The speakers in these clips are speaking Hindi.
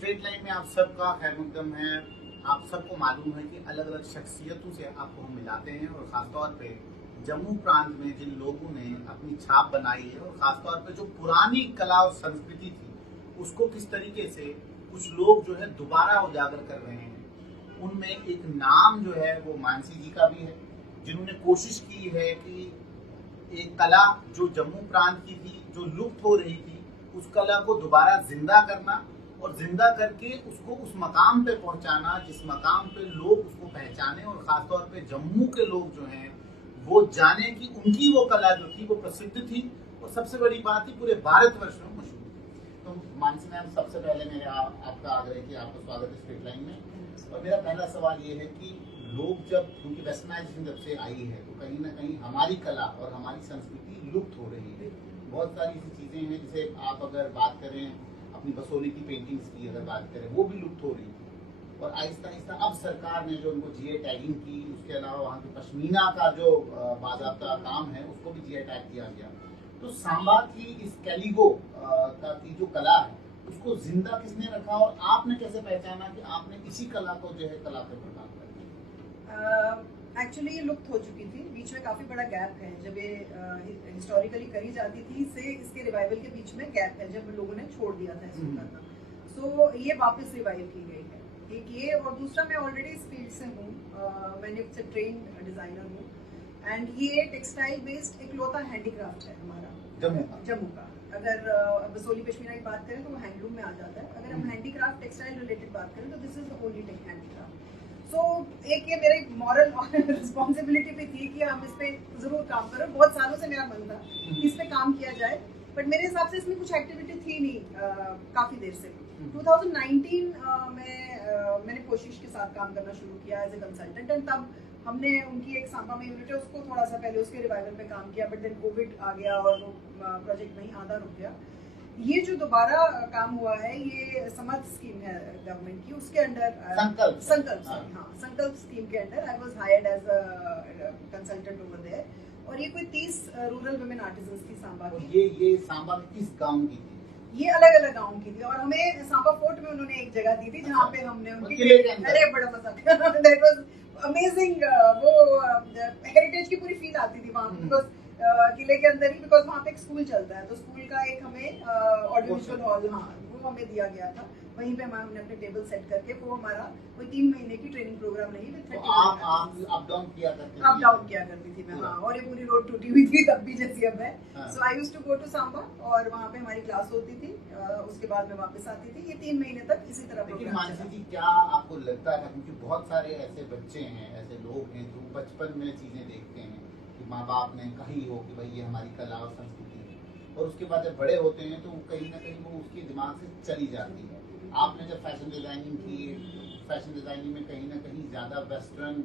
स्ट्रेट लाइन में आप सबका खैर मकदम है। आप सबको मालूम है कि अलग अलग शख्सियतों से आपको हम मिलाते हैं और ख़ासतौर पे जम्मू प्रांत में जिन लोगों ने अपनी छाप बनाई है और ख़ासतौर पे जो पुरानी कला और संस्कृति थी उसको किस तरीके से कुछ लोग जो है दोबारा उजागर कर रहे हैं। उनमें एक नाम जो है वो मानसी जी का भी है, जिन्होंने कोशिश की है कि एक कला जो जम्मू प्रांत की थी, जो लुप्त हो रही थी, उस कला को दोबारा जिंदा करना और जिंदा करके उसको उस मकाम पे पहुंचाना जिस मकाम पे लोग उसको पहचाने और खासतौर पे जम्मू के लोग जो हैं वो जाने कि उनकी वो कला जो थी वो प्रसिद्ध थी और सबसे बड़ी बात थी पूरे भारतवर्ष में मशहूर थी। तो मानसी मैम, सबसे पहले मेरा आपका आग्रह कि आपका स्वागत है स्ट्रीट लाइन में। और मेरा पहला सवाल ये है कि लोग जब, क्योंकि वेस्टर्नाइजेशन जब से आई है तो कहीं ना कहीं हमारी कला और हमारी संस्कृति लुप्त हो रही है। बहुत सारी ऐसी चीजें हैं, जैसे आप अगर बात करें अपनी बसोली की पेंटिंग्स की अगर बात करें, वो भी लुप्त हो रही थी और आहिस्ता आहिस्ता अब सरकार ने जो उनको जीआई टैगिंग की, उसके अलावा वहाँ की पश्मीना का जो बाज़ाब्ता काम है उसको भी जीआई टैग किया गया। तो सांबा की इस कैलिगो की जो कला है उसको जिंदा किसने रखा और आपने कैसे पहचाना कि आपने इसी कला को जो है कला पे प्रदान कर? एक्चुअली ये लुप्त हो चुकी थी, बीच में काफी बड़ा गैप है। जब ये हिस्टोरिकली करी जाती थी से इसके रिवाइवल के बीच में गैप है, जब लोगों ने छोड़ दिया था इसको करना। सो ये वापस रिवाइव की गई है, एक ये। और दूसरा, मैं ऑलरेडी इस फील्ड से हूँ, मैंने से ट्रेन डिजाइनर हूँ एंड ये टेक्सटाइल बेस्ड इकलौता हैंडीक्राफ्ट है हमारा जम्मू का। अगर बसोली पश्मीना की बात करें तो वो हैंडलूम में आ जाता है। अगर हम हैंडीक्राफ्ट टेक्सटाइल रिलेटेड बात करें तो this is the only handicraft. So एक ये मेरी मॉरल रिस्पॉन्सिबिलिटी भी थी कि हम इस पे जरूर काम करें। बहुत सालों से मेरा मन था कि इस पे काम किया जाए, बट मेरे हिसाब से इसमें कुछ एक्टिविटी थी नहीं काफी देर से। 2019 में मैंने कोशिश के साथ काम करना शुरू किया एज ए कंसल्टेंट एंड तब हमने उनकी एक सांबा में यूनिट है उसको थोड़ा सा पहले उसके रिवाइवल पे काम किया, बट देन कोविड आ गया और वो प्रोजेक्ट वहीं आधा रुक गया। ये जो दोबारा काम हुआ है ये समर्थ स्कीम है गवर्नमेंट की, उसके अंडर संकल्प स्कीम के under I was hired as a consultant over there. और ये कोई 30 रूरल वुमेन आर्टिजन्स थी सांबा की। ये सांबा किस गांव की थी? ये अलग अलग गाँव की थी और हमें सांबा फोर्ट में उन्होंने एक जगह दी थी जहाँ पे हमने उनकी, अरे बड़ा मजा दैट वाज अमेजिंग। वो हेरिटेज की पूरी फील आती थी वहाँ, बिकॉज किले के अंदर ही, बिकॉज वहाँ पे एक स्कूल चलता है तो स्कूल का एक हमें ऑडियो विजुअल हॉल, वो हमें दिया गया था। वहीं पे हमने अपने टेबल सेट करके वो हमारा कोई 3 महीने की ट्रेनिंग प्रोग्राम नहीं, अप डाउन किया करती थी मैं। हाँ, और ये पूरी रोड टूटी हुई थी तब भी जैसी अब है। So I used to go to Samba और वहाँ पे हमारी क्लास होती थी, उसके बाद मैं वापस आती थी। ये 3 महीने तक इसी तरह। लेकिन मानसी जी, क्या आपको लगता है, क्योंकि बहुत सारे ऐसे बच्चे हैं, ऐसे लोग हैं जो बचपन में चीजें देखते हैं कि माँ बाप ने कही हो कि भाई ये हमारी कला और संस्कृति है, और उसके बाद जब बड़े होते हैं तो कहीं ना कहीं वो उसके दिमाग से चली जाती है। आपने जब फैशन डिजाइनिंग की, फैशन डिजाइनिंग में कहीं ना कहीं ज्यादा वेस्टर्न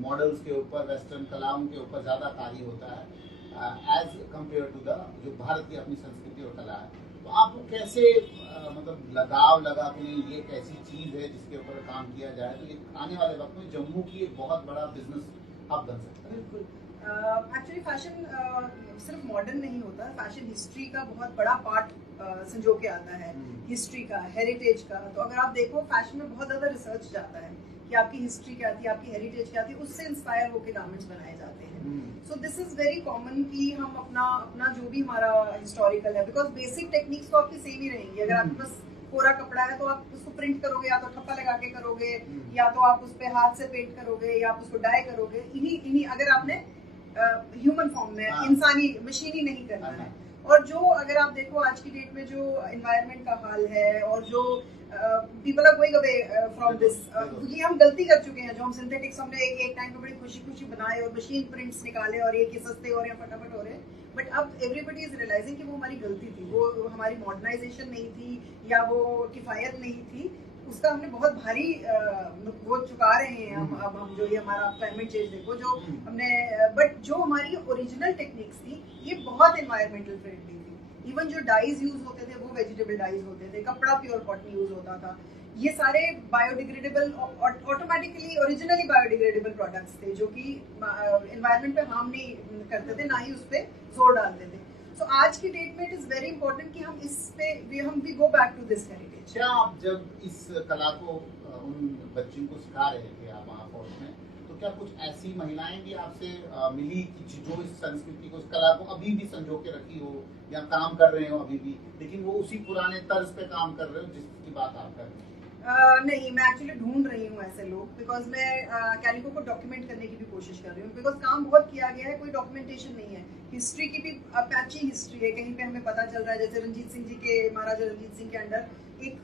मॉडल्स के ऊपर, वेस्टर्न कलाओं के ऊपर ज्यादा कार्य होता है एज कम्पेयर टू द जो भारत की अपनी संस्कृति और कला है। तो आपको कैसे मतलब लगाव लगा कि ये एक ऐसी चीज है जिसके ऊपर काम किया जाए तो ये आने वाले वक्त में जम्मू की एक बहुत बड़ा बिजनेस हब बन सकता है? बिल्कुल। एक्चुअली फैशन सिर्फ मॉडर्न नहीं होता, फैशन हिस्ट्री का बहुत बड़ा पार्ट संजो के आता है, हिस्ट्री का, हेरिटेज का। तो अगर आप देखो फैशन में बहुत ज्यादा रिसर्च जाता है कि आपकी हिस्ट्री क्या थी, आपकी हेरिटेज क्या थी, उससे इंस्पायर होकर गारमेंट्स बनाए जाते हैं। So this is very common कि हम अपना जो भी हमारा हिस्टोरिकल है, बिकॉज बेसिक टेक्निक्स तो आपकी सेम ही रहेंगी। अगर आपके पास कोरा कपड़ा है तो आप उसको प्रिंट करोगे, या तो ठप्पा लगा के करोगे, या तो आप उस पे हाथ से पेंट करोगे, या आप उसको डाई करोगे। इन्हीं अगर आपने ह्यूमन फॉर्म में, इंसानी मशीनी नहीं करना है। और जो अगर आप देखो आज की डेट में जो एनवायरनमेंट का हाल है और जो people are going away from this, क्योंकि हम गलती कर चुके हैं। जो हम सिंथेटिक्स हमने एक टाइम पे बड़ी खुशी बनाए और मशीन प्रिंट्स निकाले और एक ही सस्ते हो रहे हैं, फटाफट हो रहे हैं, बट अब एवरीबडी इज रियलाइजिंग कि वो हमारी गलती थी, वो हमारी मॉडर्नाइजेशन नहीं थी या वो किफायत नहीं थी। उसका हमने बहुत भारी वो चुका रहे हैं हम जो ये हमारा क्लाइमेट चेंज देखो जो हमने, बट जो हमारी ओरिजिनल टेक्निक्स थी ये बहुत एनवायरमेंटल फ्रेंडली थी। इवन जो डाइज यूज होते थे वो वेजिटेबल डाइज होते थे, कपड़ा प्योर कॉटन यूज होता था, ये सारे biodegradable, automatically originally biodegradable products थे जो कि एनवायरमेंट पे हार्म नहीं करते थे, ना ही उस पर जोर डालते थे। सो आज की डेट में इट इज वेरी इंपॉर्टेंट कि हम इस पे we go back to this heritage. Heritage. क्या आप जब इस कला को उन बच्चों को सिखा रहे थे आप वहाँ फोर्ट में, तो क्या कुछ ऐसी महिलाएं भी आपसे मिली कि जो इस संस्कृति को, इस कला को अभी भी संजो के रखी हो या काम कर रहे हो अभी भी, लेकिन वो उसी पुराने तर्ज पे काम कर रहे हो जिसकी बात आप कर रहे हैं? नहीं, मैं एक्चुअली ढूंढ रही हूँ ऐसे लोग, बिकॉज मैं कैलिको को डॉक्यूमेंट करने की भी कोशिश कर रही हूँ, बिकॉज काम बहुत किया गया है, कोई डॉक्यूमेंटेशन नहीं है। हिस्ट्री की भी पैची हिस्ट्री है, कहीं पे हमें पता चल रहा है, जैसे रंजीत सिंह जी के, महाराजा रंजीत सिंह के अंडर एक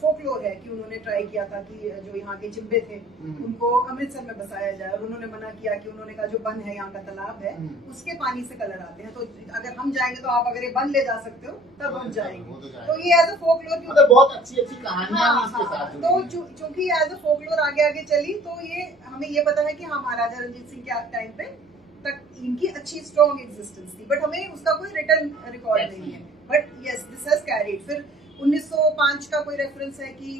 फोकलोर है कि उन्होंने ट्राई किया था कि जो यहाँ के चिंबे थे उनको अमृतसर में बसाया जाए, और उन्होंने मना किया कि उन्होंने कहा जो बन है यहाँ का तालाब है उसके पानी से कलर आते हैं, तो अगर हम जाएंगे तो आप अगर ये बन ले जा सकते हो तब हम जाएंगे। तो ये एज अ फोकलोर, बहुत अच्छी अच्छी कहानियां इसके साथ, तो चूंकि एज अ फोकलोर आगे आगे चली, तो ये हमें ये पता है कि हाँ महाराजा रंजीत सिंह के टाइम पे तक इनकी अच्छी स्ट्रॉन्ग एग्जिस्टेंस थी, बट हमें उसका कोई रिटर्न रिकॉर्ड नहीं है। But yes, this has carried. फिर 1905 का कोई रेफरेंस है कि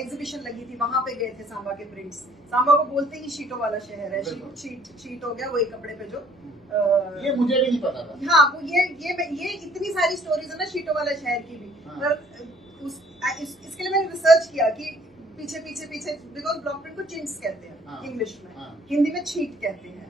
एग्जीबिशन लगी थी, वहां पे गए थे सांबा के प्रिंट्स। सांबा को बोलते ही शीटों वाला शहर है, शीट हो गया वही कपड़े पे जो ये मुझे भी नहीं पता था। हाँ, वो ये इतनी सारी स्टोरीज है ना शीटों वाला शहर की भी। पर इसके लिए मैंने रिसर्च किया कि पीछे पीछे पीछे, बिकॉज ब्लॉक प्रिंट को चिंट्स कहते हैं इंग्लिश में, हिंदी में छीट कहते हैं,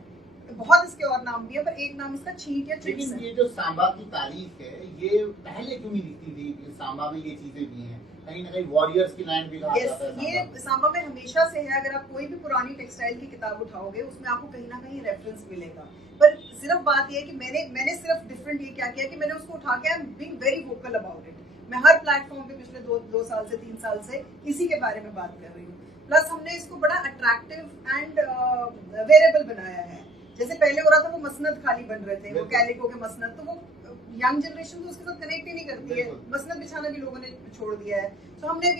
बहुत इसके और नाम भी है, पर एक नाम इसका छीट या चिट्स है। ये जो सांबा की तारीफ है, ये पहले क्यों नहीं दिखती थी कि सांबा में ये चीजें भी हैं? कहीं ना कहीं वॉरियर्स की लैंड भी कहा जाता है। ये सांबा में हमेशा से है, अगर आप कोई भी पुरानी टेक्सटाइल की किताब उठाओगे उसमें आपको कहीं ना कहीं रेफरेंस मिलेगा। पर सिर्फ बात ये है कि मैंने सिर्फ डिफरेंट ये क्या किया कि मैंने उसको उठा के, I am being very vocal about it. मैं हर प्लेटफॉर्म पे पिछले दो साल से 3 साल से इसी के बारे में बात कर रही हूँ। प्लस हमने इसको बड़ा अट्रैक्टिव एंड वेरिएबल बनाया है। जैसे पहले हो रहा था वो मसनद खाली बन रहे थे, वो कैलिको के मसनद, तो वो यंग जनरेशन तो उसके साथ कनेक्ट ही नहीं करती है, मसनद बिछाना भी लोगों ने छोड़ दिया है। तो हमने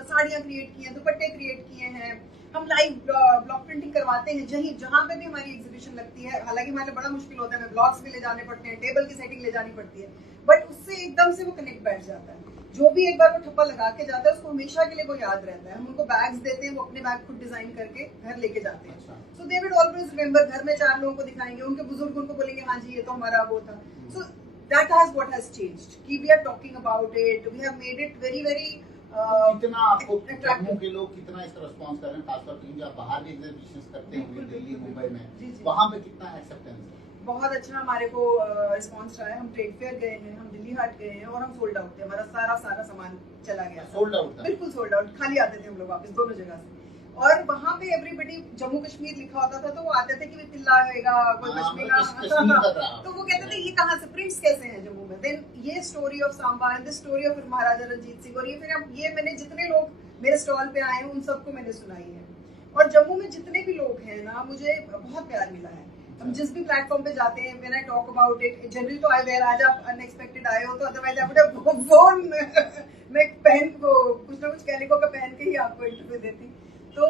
साड़ियाँ क्रिएट की हैं, दुपट्टे क्रिएट किए हैं, हम लाइव ब्लॉक प्रिंटिंग करवाते हैं जहाँ पे भी हमारी एग्जीबिशन लगती है। हालांकि हमारे बड़ा मुश्किल होता है, हमें ब्लॉक्स भी ले जाने पड़ते हैं, टेबल की सेटिंग ले जानी पड़ती है, बट उससे एकदम से वो कनेक्ट बैठ जाता है। जो भी एक बार वो ठप्पा लगा के जाता है उसको हमेशा के लिए वो याद रहता है। हम उनको बैग्स देते हैं, वो अपने बैग खुद डिजाइन करके घर लेके जाते हैं। सो दे विल ऑलवेज रिमेंबर, घर में 4 लोगों को दिखाएंगे, उनके बुजुर्ग उनको बोलेंगे हाँ जी ये तो हमारा वो था। So that has what has changed कि we are talking about it, we have made it very very. कितना आपको जम्मू के लोग कितना इसका रिस्पांस कर रहे हैं, खासतौर से आप बाहर भी एग्जीबिशंस करते होंगे दिल्ली मुंबई में, वहाँ पे कितना एक्सेप्टेंस है? बहुत अच्छा हमारे को रिस्पांस रहा है। हम ट्रेड फेयर गए हैं, हम दिल्ली हाट गए हैं और हम सोल्ड आउट थे, हमारा सारा सामान चला गया, सोल्ड आउट, बिल्कुल सोल्ड आउट, खाली आते थे हम लोग वापस दोनों जगह से। और वहाँ पे एवरीबडी जम्मू कश्मीर लिखा होता था तो वो आते थे कि चिल्लाएगा कोई कश्मीर तो वो कहते थे ये कहाँ से, प्रिंट्स कैसे हैं जम्मू में। देन ये story of Samba and the story of Maharaja Ranjit Singh, और ये मैंने जितने लोग मेरे स्टॉल पे आए हैं उन सबको मैंने सुनाई है। और जम्मू में जितने भी लोग हैं ना, मुझे बहुत प्यार मिला है। हम जिस भी प्लेटफॉर्म पे जाते हैं, when I talk about it, generally तो आज आप अनएक्सपेक्टेड आए हो, तो अदरवाइज आप फोन मैं पहन को कुछ ना कुछ कैलिको का पहन के ही आपको इंटरव्यू देती। तो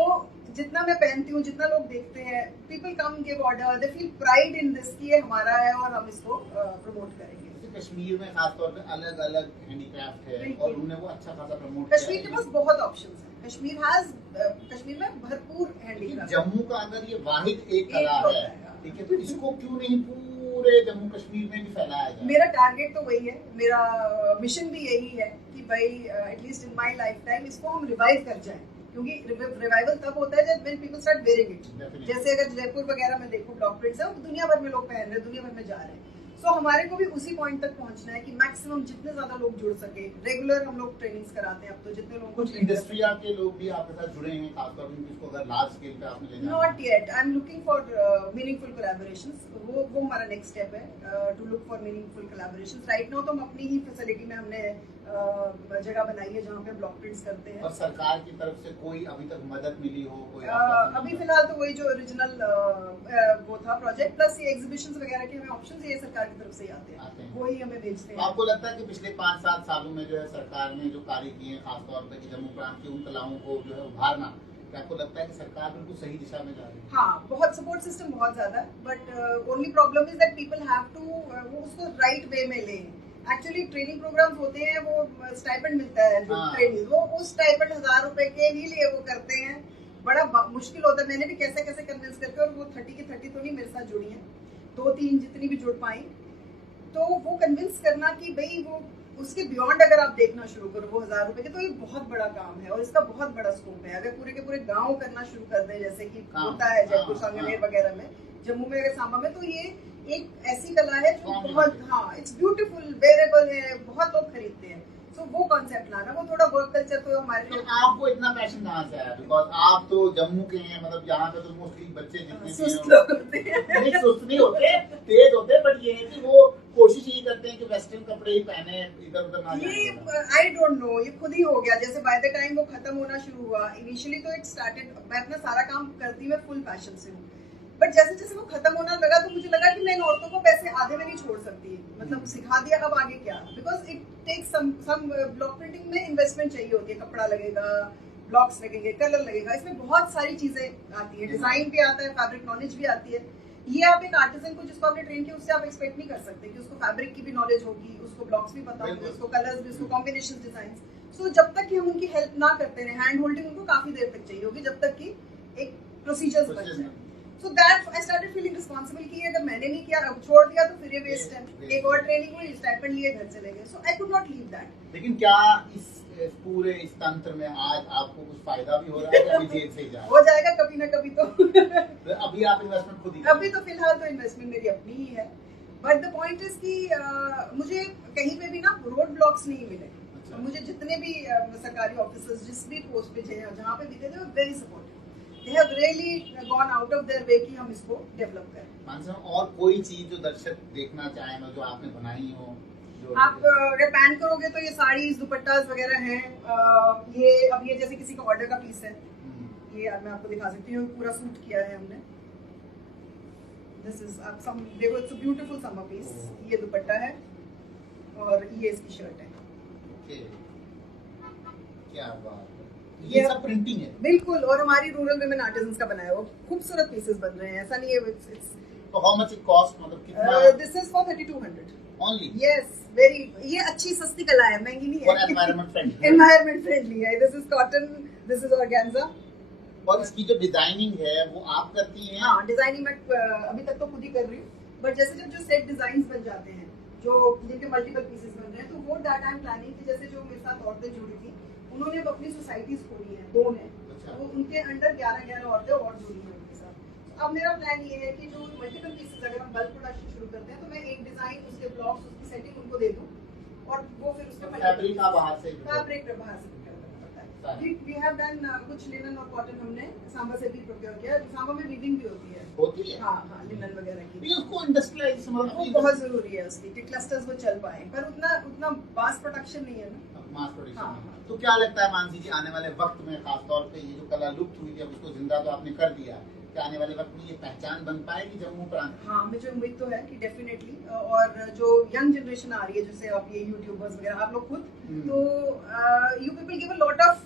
जितना मैं पहनती हूँ, जितना लोग देखते हैं, people come give order, they feel pride in this कि ये हमारा है और हम इसको प्रमोट करेंगे। कश्मीर में खासतौर पे अलग अलग हैंडीक्राफ्ट है और उन्होंने वो अच्छा खासा प्रमोट। कश्मीर के पास बहुत ऑप्शंस हैं, कश्मीर में भरपूर हैंडीक्राफ्ट। जम्मू का अगर ये वाहिद एक कला है, ठीक है, तो इसको क्यों नहीं पूरे जम्मू कश्मीर में भी फैलाया जाए? मेरा टारगेट तो वही है, मेरा मिशन भी यही है कि भाई at least in my life time इसको हम रिवाइव कर जाएं, क्योंकि रिवाइवल तब होता है जब when people start wearing it. जैसे अगर जयपुर वगैरह में देखो ब्लॉक प्रिंट्स है, दुनिया भर में लोग पहन रहे हैं, दुनिया भर में जा रहे हैं। सो हमारे को भी उसी पॉइंट तक पहुंचना है कि मैक्सिमम जितने ज्यादा लोग जुड़ सके। रेगुलर हम लोग ट्रेनिंग्स कराते हैं अब तो, जितने लोग कुछ इंडस्ट्री के लोग भी आपके साथ जुड़े हैं, खासतौर पे इसको अगर लार्ज स्केल पे आपने ले जाना। Not yet, I am looking for meaningful collaborations. वो हमारा नेक्स्ट स्टेप है, to look for meaningful collaborations. Right now तो हम अपनी ही फैसिलिटी में हमने जगह बनाई है जहाँ पे ब्लॉक प्रिंट्स करते हैं। और सरकार की तरफ से कोई अभी तक मदद मिली हो? कोई अभी फिलहाल तो वही जो ओरिजिनल वो था प्रोजेक्ट, प्लस ये एग्जीबिशंस वगैरह के हमें ऑप्शंस ये सरकार की तरफ से आते हैं, वही हमें भेजते हैं। आपको लगता है कि पिछले 5-7 सालों में जो है सरकार ने जो कार्य किए हैं, खासतौर पर जम्मू प्रांत की उन कलाओं को जो है उभारना, क्या आपको लगता है कि सरकार बिल्कुल सही दिशा में जा रही है? हाँ, बहुत सपोर्ट सिस्टम बहुत ज्यादा है, but only problem is that people have to वो उसको राइट वे में लें। एक्चुअली ट्रेनिंग प्रोग्राम्स होते हैं, वो स्टाइपेंड मिलता है जो ट्रेनिंग, वो उस स्टाइपेंड 1000 रुपए के ही लिए वो करते हैं। बड़ा मुश्किल होता है, मैंने भी कैसे कैसे कन्विंस करके, और वो 30 की 30 तो नहीं मेरे साथ जुड़ी हैं, 2-3 जितनी भी जुड़ पाई, तो वो कन्विंस करना कि भाई वो उसके बियॉन्ड अगर आप देखना शुरू करो वो 1000 रुपए के, तो ये बहुत बड़ा काम है और इसका बहुत बड़ा स्कोप है। अगर पूरे के पूरे गांव करना शुरू कर दे जैसे कि होता है जयपुर, सांगनेर वगैरह में, जम्मू में, अगर सांबा में, तो ये एक ऐसी कला है जो बहुत, हाँ, इट्स ब्यूटीफुल, वेरेबल है, बहुत लोग खरीदते हैं। तो वो कॉन्सेप्ट लाना, वो थोड़ा वर्क कल्चर तो हमारे लोग। आपको इतना पैशन कहाँ से आया? बिकॉज आप तो जम्मू के हैं, मतलब यहाँ पे तो मोस्टली बच्चे जितने सुस्त लोग होते हैं, नहीं सुस्त नहीं होते, तेज होते, बट ये है कि वो कोशिश यही करते हैं कि वेस्टर्न कपड़े ही पहने, इधर उधर ना जाए। ये आई डोंट नो, ये खुद ही हो गया। जैसे बाय द टाइम वो खत्म होना शुरू हुआ, इनिशियली तो इट स्टार्टेड, मैं अपना सारा काम करती मैं फुल पैशन से हूँ, बट जैसे जैसे वो खत्म होना लगा तो मुझे लगा कि मैं इन औरतों को पैसे आधे में नहीं छोड़ सकती, मतलब सिखा दिया, अब आगे क्या? Because it takes some block printing में इन्वेस्टमेंट चाहिए होती है, कपड़ा लगेगा, ब्लॉक्स लगेंगे, कलर लगेगा, इसमें बहुत सारी चीजें आती है, डिजाइन भी आता है, फैब्रिक नॉलेज भी आती है। ये आप एक आर्टिजन को जिसको आपने ट्रेन किया उससे आप एक्सपेक्ट नहीं कर सकते कि उसको फैब्रिक की भी नॉलेज होगी, उसको ब्लॉक्स भी पता होंगे, उसको कलर्स भी, उसको कॉम्बिनेशन डिजाइन। सो जब तक कि हम उनकी हेल्प ना करते रहे, हैंड होल्डिंग उनको काफी देर तक चाहिए होगी, जब तक कि एक प्रोसीजर्स बन जाए। So that I started feeling responsible कि अगर मैंने नहीं किया, अब छोड़ दिया तो फिर ये वेस्ट है। एक और ट्रेनिंग हुई, स्टाइपेंड लिए, घर चले गए। So I could not leave that. लेकिन क्या इस पूरे इस तंत्र में आज आपको कुछ फायदा भी हो रहा है या अभी जेब से ही जा रहा है? हो जाएगा कभी ना कभी तो। तो अभी आप इन्वेस्टमेंट खुद ही कर रहे हैं? अभी तो फिलहाल तो इन्वेस्टमेंट मेरी अपनी ही है, बट द पॉइंट इज कि मुझे कहीं पे भी ना रोड ब्लॉक्स नहीं मिले। अच्छा। मुझे जितने भी सरकारी ऑफिसर्स जिस भी पोस्ट पे थे, जहाँ पे भी थे, very supportive. They have really gone out of their way कि हम इसको डेवलप करें। मानसा, और कोई चीज जो दर्शक देखना चाहे ना, जो आपने बनाई हो, जो आप अगर पैन करोगे तो ये साड़ीज, दुपट्टास वगैरह हैं। ये अब ये जैसे किसी का ऑर्डर का पीस है, ये मैं आपको दिखा सकती हूँ, पूरा सूट किया है हमने। दिस इज आप सम देखो, it's a beautiful summer piece. ये दुपट्टा है और ये इसकी शर्ट है। ओके, क्या बात है, ये सब प्रिंटिंग है? बिल्कुल, और हमारी रूरल विमेन आर्टिजन्स का बनाया हुआ खूबसूरत पीसेस बन रहे हैं, ऐसा नहीं है। तो हाउ मच इट कॉस्ट, मतलब कितना? This is for 3200 only? Yes, very, ये अच्छी सस्ती कला है, महंगी नहीं है, और एनवायरनमेंट फ्रेंडली। एनवायरनमेंट फ्रेंडली है। This is cotton, this is organza. और इसकी जो डिजाइनिंग है वो आप करती हैं? हाँ, डिजाइनिंग मैं अभी तक तो खुद ही कर रही हूँ, बट जैसे जब जो सेट डिजाइन्स बन जाते हैं, जो जिनके मल्टीपल पीसेस बन रहे हैं, तो वो डाटा आई एम प्लानिंग कि जैसे जो मेरे साथ औरतें जुड़ी थी, उन्होंने अब अपनी सोसाइटीज खोली है, 2 ने, तो उनके अंडर 11 औरतें और जुड़ी हैं उनके साथ। अब मेरा प्लान ये है कि जो मल्टीपल पीसेस अगर हम बल्क प्रोडक्शन शुरू करते हैं, तो मैं एक डिजाइन, उसके ब्लॉक्स, उसकी सेटिंग उनको दे दूं, और वो फिर उसका फैब्रिक का बाहर से फैब्रिक बाहर से प्रोक्योर करना पड़ता है। वी हैव डन कुछ लिनन और कॉटन हमने सांबा से भी प्रोक्योर किया। सांबा में वीविंग भी होती है। हाँ, लिनन वगैरह की। उसको इंडस्ट्रियलाइज, मतलब वो बहुत जरूरी है उसकी, कि क्लस्टर्स वो चल पाए, पर उतना मास प्रोडक्शन नहीं है ना, मास प्रोडक्शन। हाँ। तो क्या लगता है मानसी जी, आने वाले वक्त में, खासतौर पे ये जो कला लुप्त हुई है, उसको जिंदा तो आपने कर दिया, क्या आने वाले वक्त में ये पहचान बन पाएगी जम्मू प्रांत? हाँ, मुझे उम्मीद तो है कि डेफिनेटली। और जो यंग जनरेशन आ रही है, जैसे आप ये यूट्यूबर्स वगैरह, आप लोग खुद, तो you people give a lot of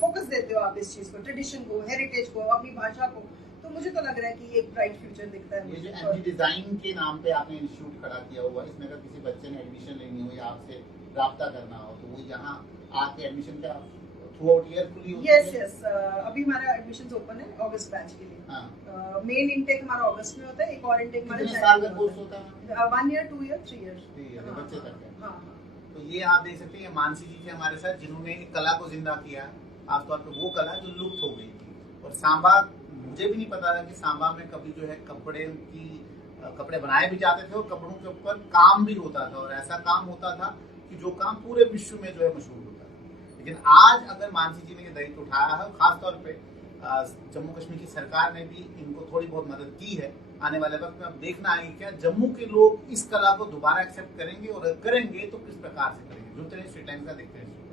focus देते हो आप इस चीज को, ट्रेडिशन को, हेरिटेज को, अपनी भाषा को, तो मुझे तो लग रहा है कि एक ब्राइट फ्यूचर दिखता है। ये जो एमजी डिजाइन के नाम पे आपने इंस्टीट्यूट खड़ा किया हुआ, इसमें अगर किसी बच्चे ने एडमिशन लेनी हो या आपसे राब्ता करना हो, तो वो यहाँ आके एडमिशन का थ्रू आउट ईयर खुली होती है? यस, अभी हमारा एडमिशंस ओपन है अगस्त बैच के लिए। हाँ। मेन इनटेक हमारा अगस्त में होता है, एक और इनटेक हमारा कितने साल का कोर्स होता है? 1 ईयर, 2 ईयर, 3 ईयर, बच्चे तक है। हाँ। तो ये आप देख सकते हैं, मानसी जी थे हमारे साथ, जिन्होंने एक कला को जिंदा किया, खासतौर पे वो कला जो लुप्त हो गई थी। और सांबा, मुझे भी नहीं पता था कि सांबा में कभी जो है कपड़े बनाए भी जाते थे और कपड़ों के ऊपर काम भी होता था, और ऐसा काम होता था कि जो काम पूरे विश्व में जो है मशहूर होता था। लेकिन आज अगर मानसी जी ने ये दायित्व उठाया है, खासतौर पे जम्मू कश्मीर की सरकार ने भी इनको थोड़ी बहुत मदद की है, आने वाले वक्त में अब देखना है कि क्या जम्मू के लोग इस कला को दोबारा एक्सेप्ट करेंगे, और करेंगे तो किस प्रकार से करेंगे। जुड़ते रहिए स्ट्रीट टाइम्स का, देखते रहिए।